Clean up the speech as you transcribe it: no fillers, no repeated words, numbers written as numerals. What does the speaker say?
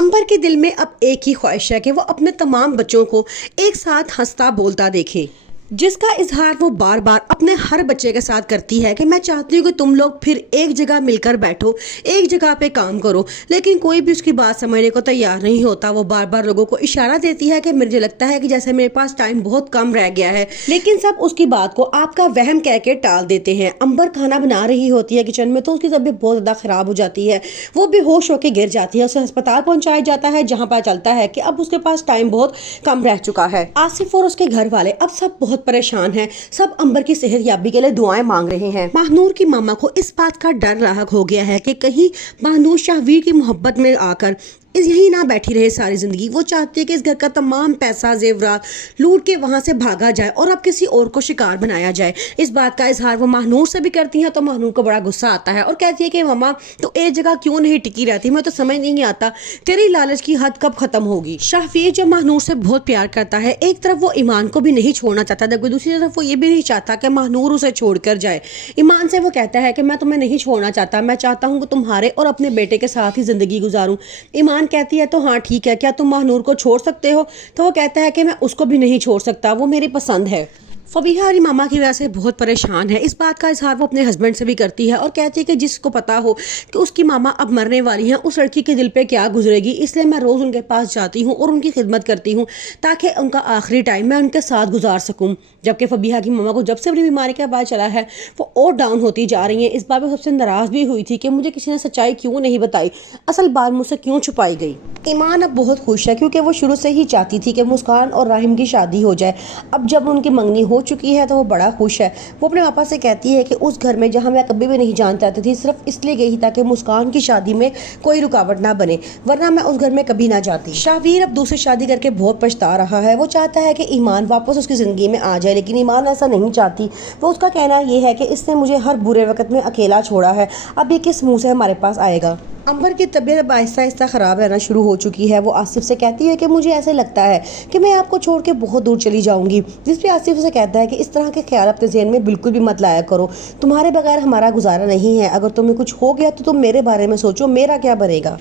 अंबर के दिल में अब एक ही ख्वाहिश है कि वो अपने तमाम बच्चों को एक साथ हंसता बोलता देखे, जिसका इजहार वो बार बार अपने हर बच्चे के साथ करती है कि मैं चाहती हूँ कि तुम लोग फिर एक जगह मिलकर बैठो, एक जगह पे काम करो। लेकिन कोई भी उसकी बात समझने को तैयार नहीं होता। वो बार बार लोगों को इशारा देती है कि मुझे लगता है कि जैसे मेरे पास टाइम बहुत कम रह गया है, लेकिन सब उसकी बात को आपका वहम कह के टाल देते हैं। अंबर खाना बना रही होती है किचन में, तो उसकी तबीयत बहुत ज़्यादा ख़राब हो जाती है। वो बेहोश होकर गिर जाती है। उसे अस्पताल पहुंचाया जाता है, जहाँ पता चलता है कि अब उसके पास टाइम बहुत कम रह चुका है। आसिफ और उसके घर वाले अब सब बहुत परेशान हैं। सब अंबर की सेहतयाबी के लिए दुआएं मांग रहे हैं। महानूर की मामा को इस बात का डर लाहक हो गया है कि कहीं महानूर शाहवीर की मोहब्बत में आकर यही ना बैठी रहे सारी जिंदगी। वो चाहती है कि इस घर का तमाम पैसा जेवरात लूट के वहां से भागा जाए और अब किसी और को शिकार बनाया जाए। इस बात का इजहार वो महानूर से भी करती है, तो महानूर को बड़ा गुस्सा आता है और कहती है कि मामा तो एक जगह क्यों नहीं टिकी रहती, मैं तो समझ नहीं आता तेरी लालच की हद कब खत्म होगी। शाहवीर जो महानूर से बहुत प्यार करता है, एक तरफ वो ईमान को भी नहीं छोड़ना चाहता, जबकि दूसरी तरफ वो ये भी नहीं चाहता कि महानूर उसे छोड़कर जाए। ईमान से वो कहता है कि मैं तुम्हें नहीं छोड़ना चाहता, मैं चाहता हूँ कि तुम्हारे और अपने बेटे के साथ ही जिंदगी गुजारूं। ईमान कहती है तो हाँ ठीक है, क्या तुम महानूर को छोड़ सकते हो? तो वो कहता है कि मैं उसको भी नहीं छोड़ सकता, वो मेरी पसंद है। फबीहा अपनी मामा की वजह से बहुत परेशान है। इस बात का इजहार वो अपने हस्बैंड से भी करती है और कहती है कि जिसको पता हो कि उसकी मामा अब मरने वाली हैं, उस लड़की के दिल पे क्या गुजरेगी, इसलिए मैं रोज़ उनके पास जाती हूँ और उनकी खिदमत करती हूँ ताकि उनका आखिरी टाइम मैं उनके साथ गुजार सकूँ। जबकि फबीहा की मामा को जब से अपनी बीमारी का पता चला है वो और डाउन होती जा रही हैं। इस बात पर सबसे नाराज़ भी हुई थी कि मुझे किसी ने सच्चाई क्यों नहीं बताई, असल बात मुझसे क्यों छुपाई गई। ईमान अब बहुत खुश है क्योंकि वो शुरू से ही चाहती थी कि मुस्कान और राहिम की शादी हो जाए। अब जब उनकी मंगनी हो चुकी है तो वो बड़ा खुश है। वो अपने पापा से कहती है कि उस घर में जहाँ मैं कभी भी नहीं जाना चाहती थी, सिर्फ इसलिए गई ताकि मुस्कान की शादी में कोई रुकावट ना बने, वरना मैं उस घर में कभी ना जाती। शाहवीर अब दूसरी शादी करके बहुत पछता रहा है। वो चाहता है कि ईमान वापस उसकी ज़िंदगी में आ जाए, लेकिन ईमान ऐसा नहीं चाहती। वो उसका कहना ये है कि इसने मुझे हर बुरे वक्त में अकेला छोड़ा है, अब ये किस मुँह से हमारे पास आएगा। अंबर की तबीयत अब आहिस्ता आहिस्ता ख़राब रहना शुरू हो चुकी है। वो आसिफ से कहती है कि मुझे ऐसे लगता है कि मैं आपको छोड़ के बहुत दूर चली जाऊंगी, जिस पे आसिफ से कहता है कि इस तरह के ख्याल अपने ज़हन में बिल्कुल भी मत लाया करो, तुम्हारे बगैर हमारा गुजारा नहीं है, अगर तुम्हें कुछ हो गया तो तुम मेरे बारे में सोचो, मेरा क्या बनेगा।